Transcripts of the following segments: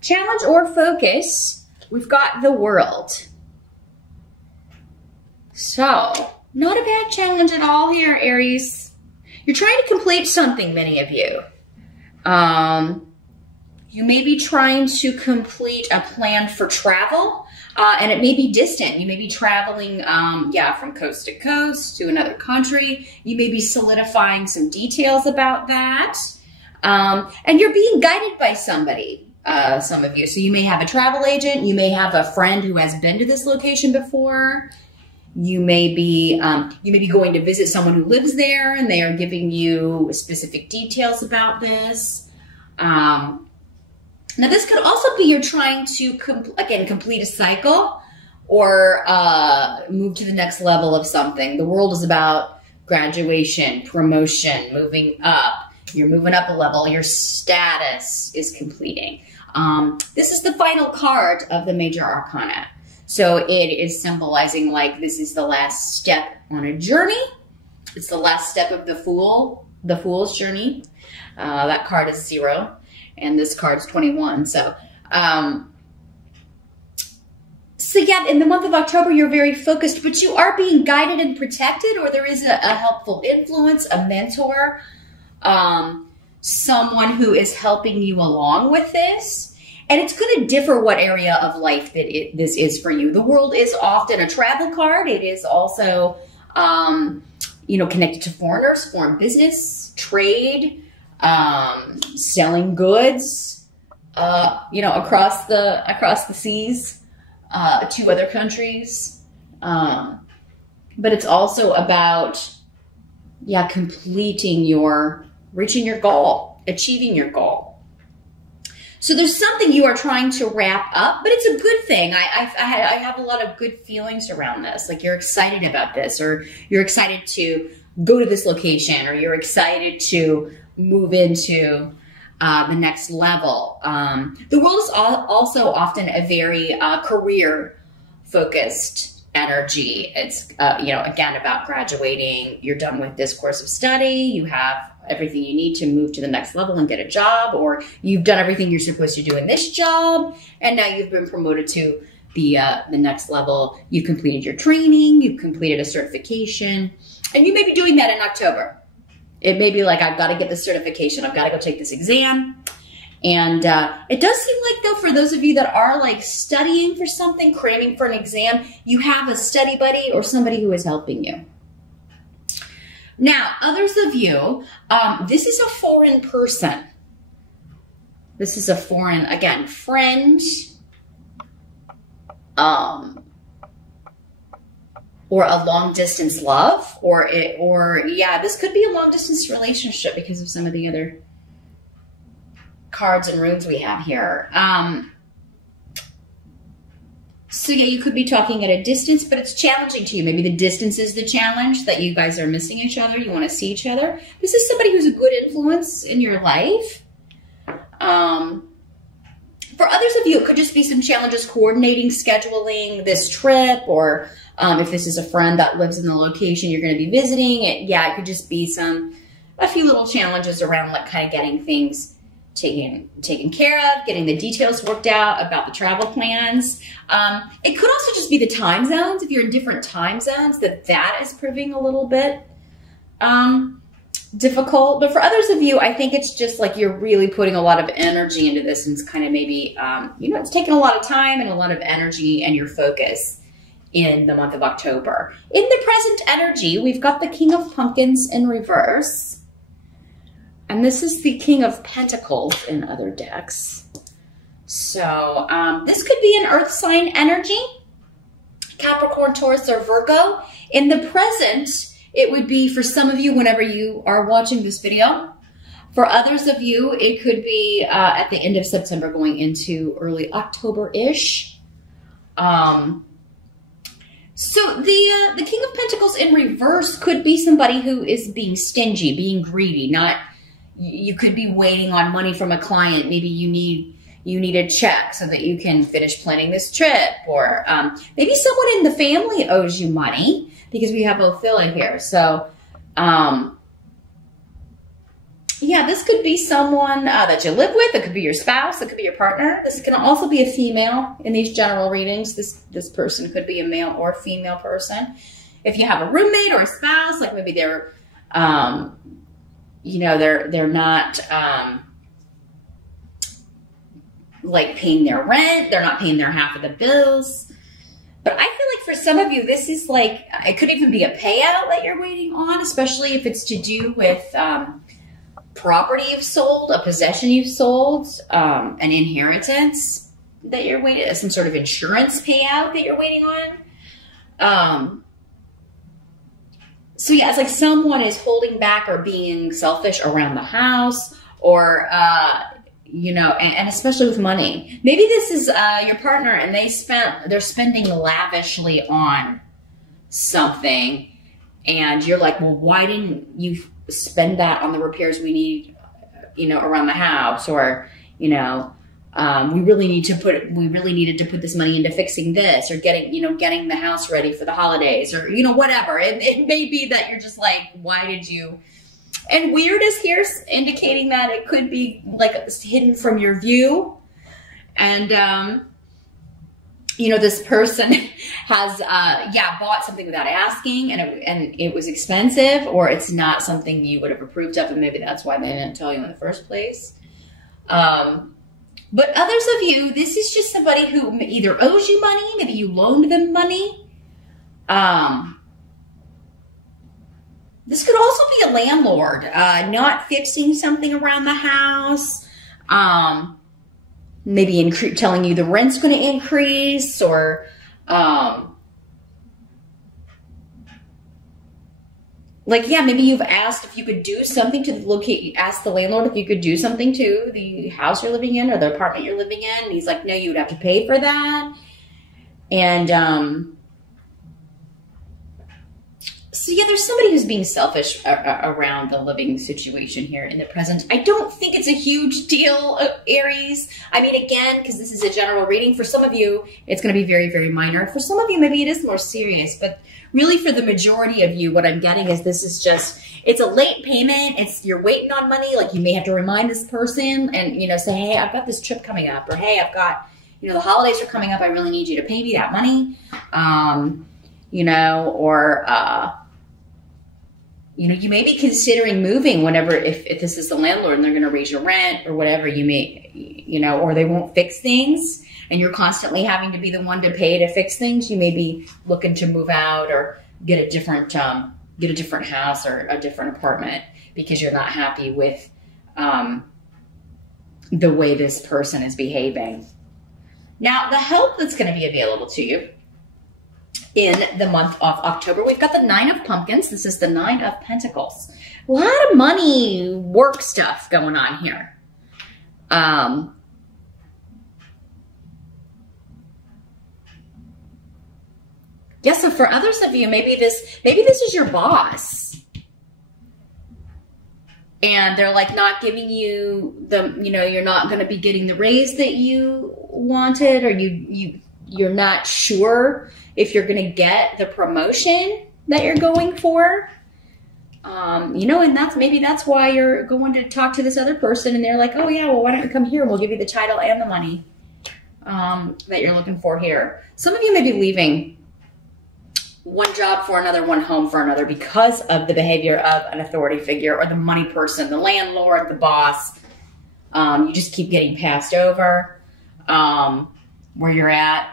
challenge or focus, we've got the World. So, not a bad challenge at all here, Aries. You're trying to complete something, many of you. You may be trying to complete a plan for travel, and it may be distant. You may be traveling, from coast to coast to another country. You may be solidifying some details about that. And you're being guided by somebody, some of you. So you may have a travel agent. You may have a friend who has been to this location before. You may be going to visit someone who lives there, and they are giving you specific details about this. Now, this could also be you're trying to, complete a cycle or move to the next level of something. The World is about graduation, promotion, moving up. You're moving up a level. Your status is completing. This is the final card of the Major Arcana. So it is symbolizing like this is the last step on a journey. It's the last step of the Fool's journey. That card is 0, and this card's 21. So yeah, in the month of October, you're very focused, but you are being guided and protected, or there is a helpful influence, a mentor, someone who is helping you along with this. And it's going to differ what area of life that this is for you. The World is often a travel card. It is also, connected to foreigners, foreign business, trade, selling goods, across the seas to other countries. But it's also about, reaching your goal, achieving your goal. So there's something you are trying to wrap up, but it's a good thing. I have a lot of good feelings around this. Like you're excited about this, or you're excited to go to this location, or you're excited to move into the next level. The World is also often a very career-focused energy. It's, again, about graduating. You're done with this course of study. You have everything you need to move to the next level and get a job, or you've done everything you're supposed to do in this job, and now you've been promoted to the next level. You've completed your training, you've completed a certification, and you may be doing that in October. It may be like, I've got to get this certification, I've got to go take this exam. And it does seem like, though, for those of you that are like studying for something, cramming for an exam, you have a study buddy or somebody who is helping you. Now, others of you, this is a foreign person. This is a foreign, again, friend, or a long distance love, or this could be a long distance relationship because of some of the other cards and runes we have here. So yeah, you could be talking at a distance, but it's challenging to you. Maybe the distance is the challenge, that you guys are missing each other. You want to see each other. This is somebody who's a good influence in your life. For others of you, it could just be some challenges coordinating, scheduling this trip, or if this is a friend that lives in the location you're going to be visiting, it could just be a few little challenges around like kind of getting things taken care of, getting the details worked out about the travel plans. It could also just be the time zones. If you're in different time zones, that is proving a little bit difficult. But for others of you, I think it's just like you're really putting a lot of energy into this, and it's kind of maybe, it's taking a lot of time and a lot of energy and your focus in the month of October. In the present energy, we've got the King of Pumpkins in reverse. And this is the King of Pentacles in other decks. So this could be an earth sign energy, Capricorn, Taurus, or Virgo. In the present, it would be for some of you whenever you are watching this video. For others of you, it could be at the end of September going into early October-ish. So the King of Pentacles in reverse could be somebody who is being stingy, being greedy, you could be waiting on money from a client. Maybe you need a check so that you can finish planning this trip, or maybe someone in the family owes you money, because we have Ophelia here. So yeah, this could be someone that you live with. It could be your spouse. It could be your partner. This can also be a female in these general readings. This person could be a male or female person. If you have a roommate or a spouse, like maybe they're, you know, they're not like paying their rent. They're not paying their half of the bills. But I feel like for some of you, this is like, it could even be a payout that you're waiting on, especially if it's to do with property you've sold, a possession you've sold, an inheritance that you're waiting, some sort of insurance payout that you're waiting on. So yeah, it's like someone is holding back or being selfish around the house, or you know, and especially with money. Maybe this is your partner and they're spending lavishly on something, and you're like, well, why didn't you spend that on the repairs we need, you know, around the house? Or, you know, we really needed to put this money into fixing this, or getting the house ready for the holidays, or, you know, whatever. It may be that you're just like, why did you? And weird is here, indicating that it could be like hidden from your view. And, you know, this person has, bought something without asking, and it was expensive, or it's not something you would have approved of, and maybe that's why they didn't tell you in the first place. But others of you, this is just somebody who either owes you money, maybe you loaned them money. This could also be a landlord, not fixing something around the house. Maybe telling you the rent's going to increase, or like, yeah, maybe you've asked if you could do something to ask the landlord if you could do something to the house you're living in or the apartment you're living in. And he's like, no, you would have to pay for that. And so yeah, there's somebody who's being selfish around the living situation here in the present. I don't think it's a huge deal, Aries. I mean, again, because this is a general reading, for some of you, it's going to be very, very minor. For some of you, maybe it is more serious. But really, for the majority of you, what I'm getting is this is just, it's a late payment. You're waiting on money. Like, you may have to remind this person and, you know, say, hey, I've got this trip coming up. Or, hey, I've got, you know, the holidays are coming up. I really need you to pay me that money. You know, or... you know, you may be considering moving whenever, if this is the landlord and they're going to raise your rent or whatever, you may, you know, or they won't fix things and you're constantly having to be the one to pay to fix things. You may be looking to move out or get a different house or a different apartment because you're not happy with the way this person is behaving. Now, the help that's going to be available to you in the month of October, we've got the 9 of Pumpkins. This is the 9 of Pentacles. A lot of money, work stuff going on here. Yeah, so for others of you, maybe this is your boss. And they're like not giving you the, you know, you're not going to be getting the raise that you wanted, or you're not sure if you're going to get the promotion that you're going for. You know, and maybe that's why you're going to talk to this other person and they're like, oh yeah, well, why don't you come here and we'll give you the title and the money that you're looking for here. Some of you may be leaving one job for another, one home for another because of the behavior of an authority figure or the money person, the landlord, the boss. You just keep getting passed over where you're at.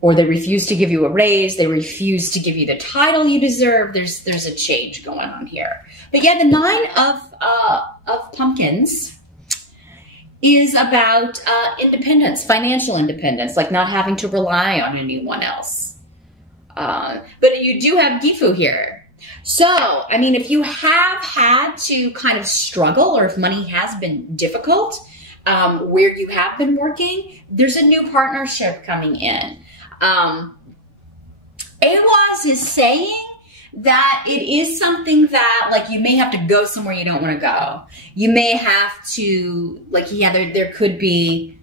Or they refuse to give you a raise. They refuse to give you the title you deserve. There's a change going on here. But yeah, the 9 of Pumpkins is about independence, financial independence, like not having to rely on anyone else. But you do have Gifu here. So, I mean, if you have had to kind of struggle, or if money has been difficult, where you have been working, there's a new partnership coming in. Awas is saying that it is something that, like, you may have to go somewhere you don't want to go. You may have to, like, yeah, there could be,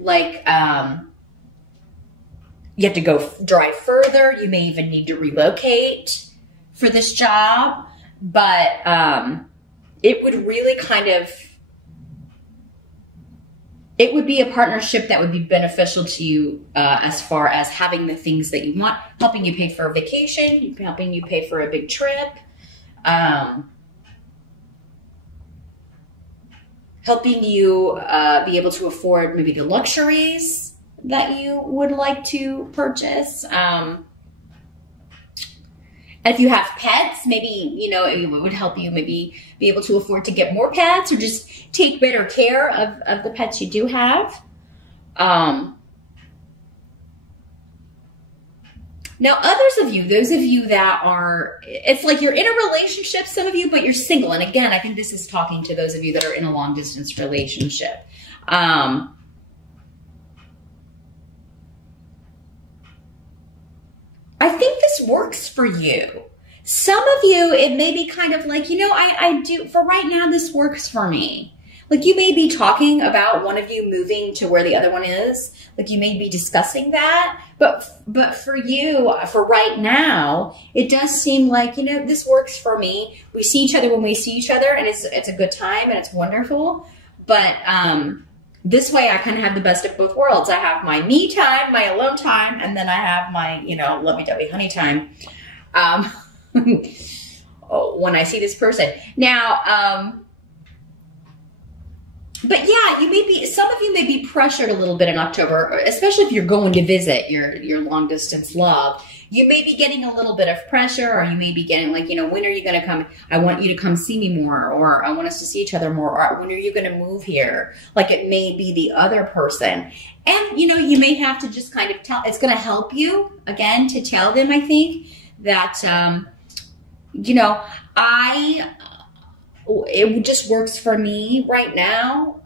like, you have to go drive further. You may even need to relocate for this job. But it would really kind of, it would be a partnership that would be beneficial to you as far as having the things that you want, helping you pay for a vacation, helping you pay for a big trip, helping you be able to afford maybe the luxuries that you would like to purchase. If you have pets, maybe, you know, it would help you maybe be able to afford to get more pets or just take better care of the pets you do have. Now, others of you, those of you that are, it's like you're in a relationship, some of you, but you're single. And again, I think this is talking to those of you that are in a long distance relationship. I think this works for you. Some of you, it may be kind of like, you know, I do, for right now, this works for me. Like you may be talking about one of you moving to where the other one is. Like you may be discussing that. But for you, for right now, it does seem like, you know, this works for me. We see each other when we see each other, and it's a good time and it's wonderful. But this way I kind of have the best of both worlds. I have my me time, my alone time, and then I have my, you know, lovey-dovey honey time when I see this person. Now, but yeah, you may be, some of you may be pressured a little bit in October, especially if you're going to visit your long distance love. You may be getting a little bit of pressure, or you may be getting like, you know, when are you going to come? I want you to come see me more, or I want us to see each other more, or when are you going to move here? Like it may be the other person. And, you know, you may have to just kind of tell, it's going to help you again to tell them, I think, that, you know, it just works for me right now.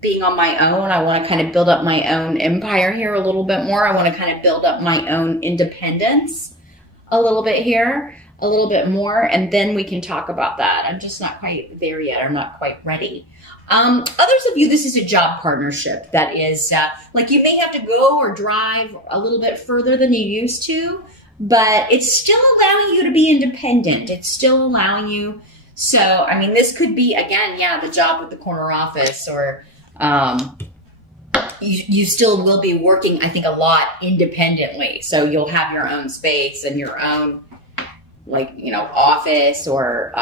Being on my own, I want to kind of build up my own empire here a little bit more. I want to kind of build up my own independence a little bit here, a little bit more, and then we can talk about that. I'm just not quite there yet. I'm not quite ready. Others of you, this is a job partnership that is like you may have to go or drive a little bit further than you used to, but it's still allowing you to be independent. It's still allowing you. So, I mean, this could be, again, yeah, the job with the corner office, or you still will be working, I think, a lot independently. So you'll have your own space and your own, like, you know, office or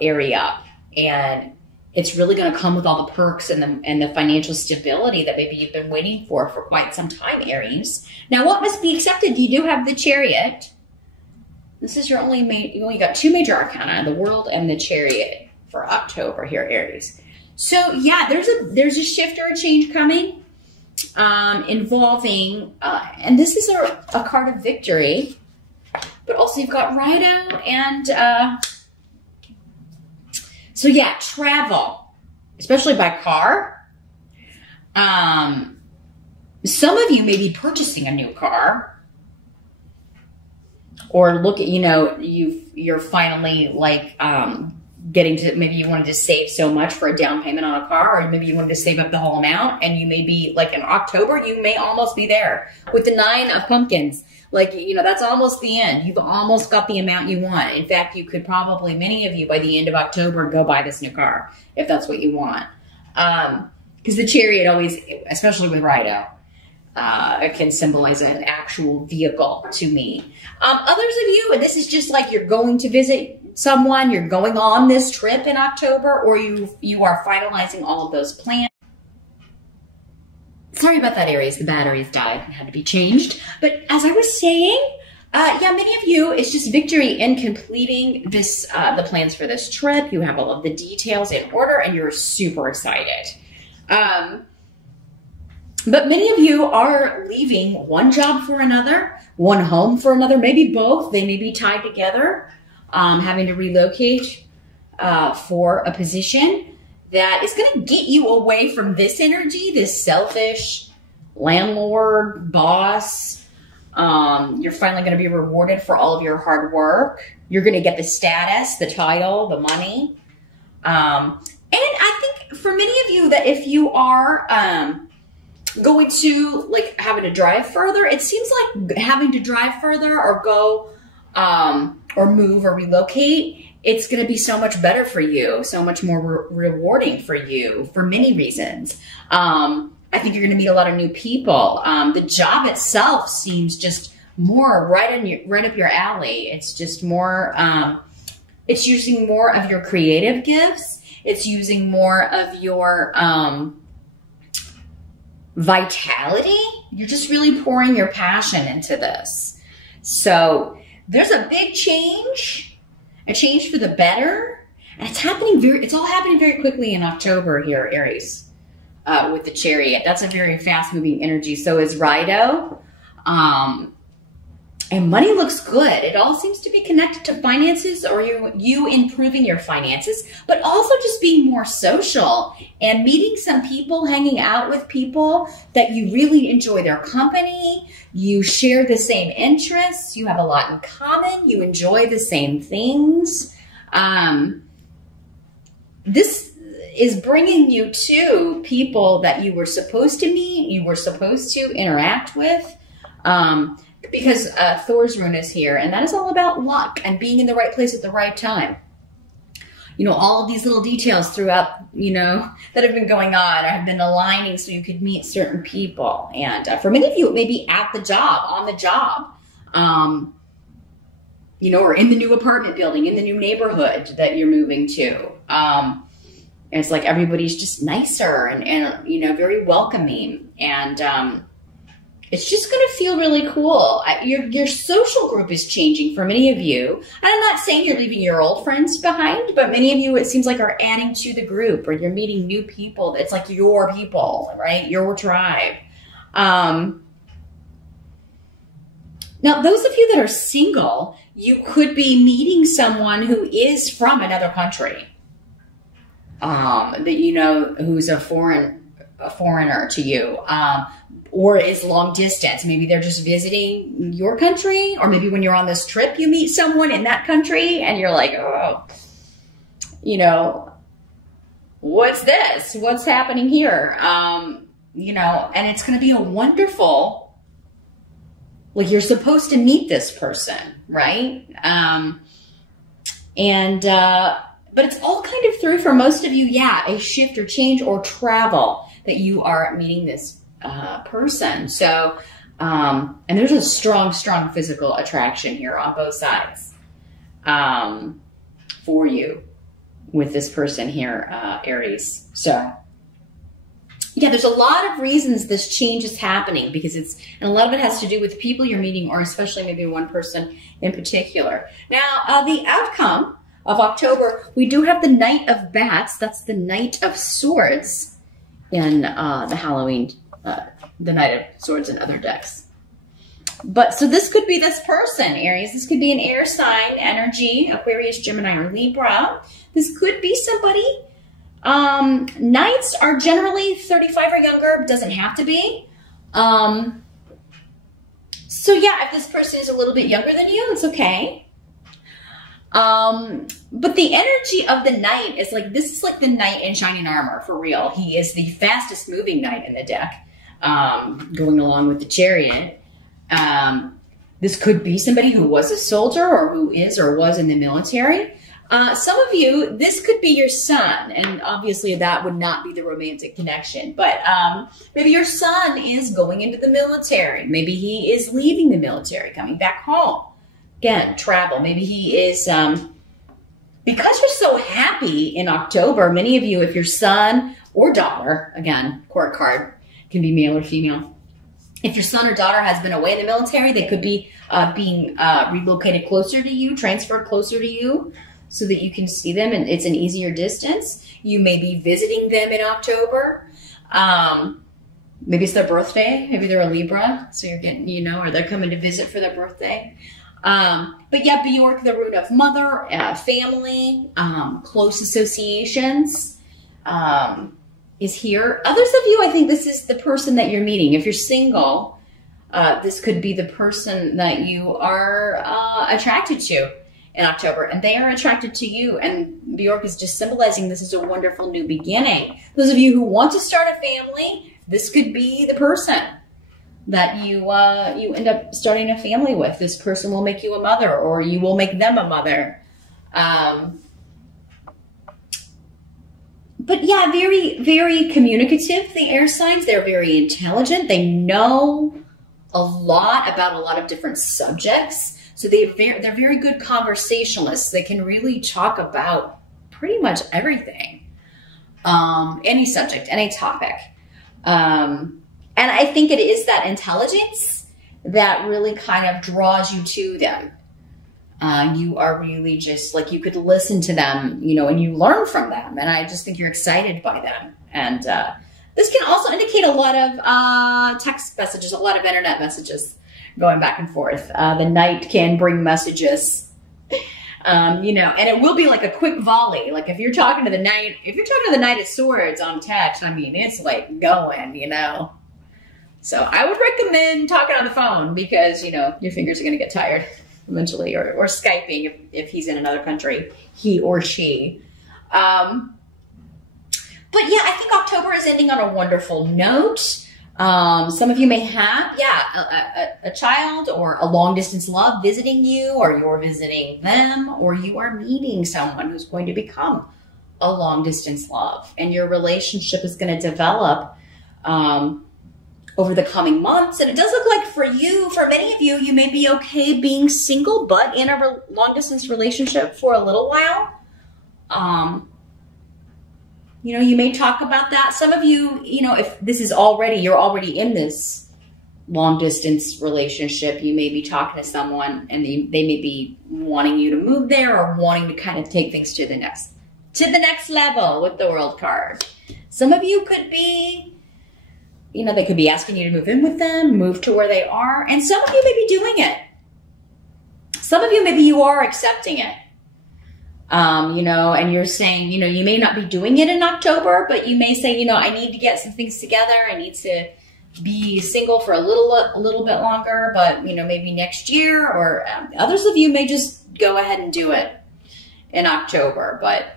area. And it's really going to come with all the perks and the financial stability that maybe you've been waiting for quite some time, Aries. Now, what must be accepted? You do have the Chariot. This is your you only got two major arcana, the World and the Chariot for October here, Aries. So yeah, there's a shift or a change coming involving, and this is a card of victory, but also you've got Rido and, so yeah, travel, especially by car. Some of you may be purchasing a new car, or look at, you know, you're finally like, getting to, maybe you wanted to save so much for a down payment on a car, or maybe you wanted to save up the whole amount, and you may be like in October, you may almost be there with the 9 of pumpkins. Like, you know, that's almost the end. You've almost got the amount you want. In fact, you could probably, many of you by the end of October, go buy this new car if that's what you want. Because the Chariot always, especially with Rido, it can symbolize an actual vehicle to me. Others of you, and this is just like you're going to visit someone, you're going on this trip in October, or you are finalizing all of those plans. Sorry about that, Aries. The batteries died and had to be changed. But as I was saying, yeah, many of you, it's just victory in completing this, the plans for this trip. You have all of the details in order, and you're super excited. But many of you are leaving one job for another, one home for another, maybe both. They may be tied together, having to relocate for a position that is going to get you away from this energy, this selfish landlord, boss. You're finally going to be rewarded for all of your hard work. You're going to get the status, the title, the money. And I think for many of you that if you are going to like having to drive further, it seems like having to drive further or go or move or relocate, it's going to be so much better for you, so much more rewarding for you for many reasons. I think you're going to meet a lot of new people. The job itself seems just more right up your alley. It's just more, it's using more of your creative gifts. It's using more of your vitality. You're just really pouring your passion into this. So there's a big change, a change for the better. And it's all happening very quickly in October here, Aries. With the Chariot. That's a very fast-moving energy. So is Rido. And money looks good. It all seems to be connected to finances, or you improving your finances, but also just being more social and meeting some people, hanging out with people that you really enjoy their company. You share the same interests. You have a lot in common. You enjoy the same things. This is bringing you to people that you were supposed to meet, you were supposed to interact with, because Thor's rune is here, and that is all about luck and being in the right place at the right time. You know, all of these little details throughout, you know, that have been going on have been aligning so you could meet certain people. And for many of you, it may be at the job, on the job, you know, or in the new apartment building, in the new neighborhood that you're moving to. And it's like everybody's just nicer and you know, very welcoming. And it's just going to feel really cool. Your social group is changing for many of you. And I'm not saying you're leaving your old friends behind, but many of you, it seems like, are adding to the group, or you're meeting new people. It's like your people, right? Your tribe. Now, those of you that are single, you could be meeting someone who is from another country. That you know, who's a foreigner to you, or is long distance. Maybe they're just visiting your country, or maybe when you're on this trip, you meet someone in that country and you're like, oh, you know, what's this? What's happening here? You know, and it's going to be a wonderful, like, you're supposed to meet this person, right? But it's all kind of through, for most of you, yeah, a shift or change or travel that you are meeting this person. So, and there's a strong, strong physical attraction here on both sides for you with this person here, Aries. So, yeah, there's a lot of reasons this change is happening, because and a lot of it has to do with people you're meeting, or especially maybe one person in particular. Now, the outcome of October, we do have the Knight of Bats. That's the Knight of Swords in the Halloween, the Knight of Swords and other decks. But so this could be this person, Aries. This could be an air sign energy, Aquarius, Gemini, or Libra. This could be somebody. Knights are generally 35 or younger. Doesn't have to be. So yeah, if this person is a little bit younger than you, it's okay. But the energy of the knight is like, this is like the knight in shining armor, for real. He is the fastest moving knight in the deck, going along with the Chariot. This could be somebody who was a soldier, or who is or was in the military. Some of you, this could be your son, and obviously that would not be the romantic connection, but maybe your son is going into the military. Maybe he is leaving the military, coming back home. Again, travel. Maybe he is, because you're so happy in October, many of you, if your son or daughter, again, court card, can be male or female. If your son or daughter has been away in the military, they could be being relocated closer to you, transferred closer to you, so that you can see them and it's an easier distance. You may be visiting them in October. Maybe it's their birthday. Maybe they're a Libra, so you're getting, you know, or they're coming to visit for their birthday. But yeah, Bjork, the root of mother, family, close associations, is here. Others of you, I think this is the person that you're meeting. If you're single, this could be the person that you are attracted to in October, and they are attracted to you. And Bjork is just symbolizing this is a wonderful new beginning. Those of you who want to start a family, this could be the person that you end up starting a family with. This person will make you a mother, or you will make them a mother. But yeah, very, very communicative, the air signs. They're very intelligent. They know a lot about a lot of different subjects. So they're very good conversationalists. They can really talk about pretty much everything, any subject, any topic. And I think it is that intelligence that really kind of draws you to them. You are really just like, you could listen to them, you know, and you learn from them. And I just think you're excited by them. And this can also indicate a lot of text messages, a lot of internet messages going back and forth. The night can bring messages, you know, and it will be like a quick volley. Like if you're talking to the Knight, of Swords on text, I mean, it's like going, you know. So I would recommend talking on the phone because, you know, your fingers are going to get tired eventually, or Skyping if he's in another country, he or she. But yeah, I think October is ending on a wonderful note. Some of you may have, a child or a long distance love visiting you, or you're visiting them, or you are meeting someone who's going to become a long distance love, and your relationship is going to develop over the coming months. And it does look like for many of you, you may be okay being single, but in a long distance relationship for a little while. You know, you may talk about that. Some of you, you know, if this is you're already in this long distance relationship, you may be talking to someone and they may be wanting you to move there, or wanting to kind of take things to the next level with the World card. Some of you could be, you know, they could be asking you to move in with them, move to where they are. And some of you may be doing it. Some of you, maybe you are accepting it. You know, and you're saying, you know, you may not be doing it in October, but you may say, you know, I need to get some things together. I need to be single for a little bit longer, but, you know, maybe next year. Or others of you may just go ahead and do it in October. But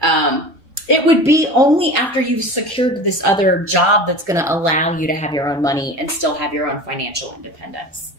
it would be only after you've secured this other job that's going to allow you to have your own money and still have your own financial independence.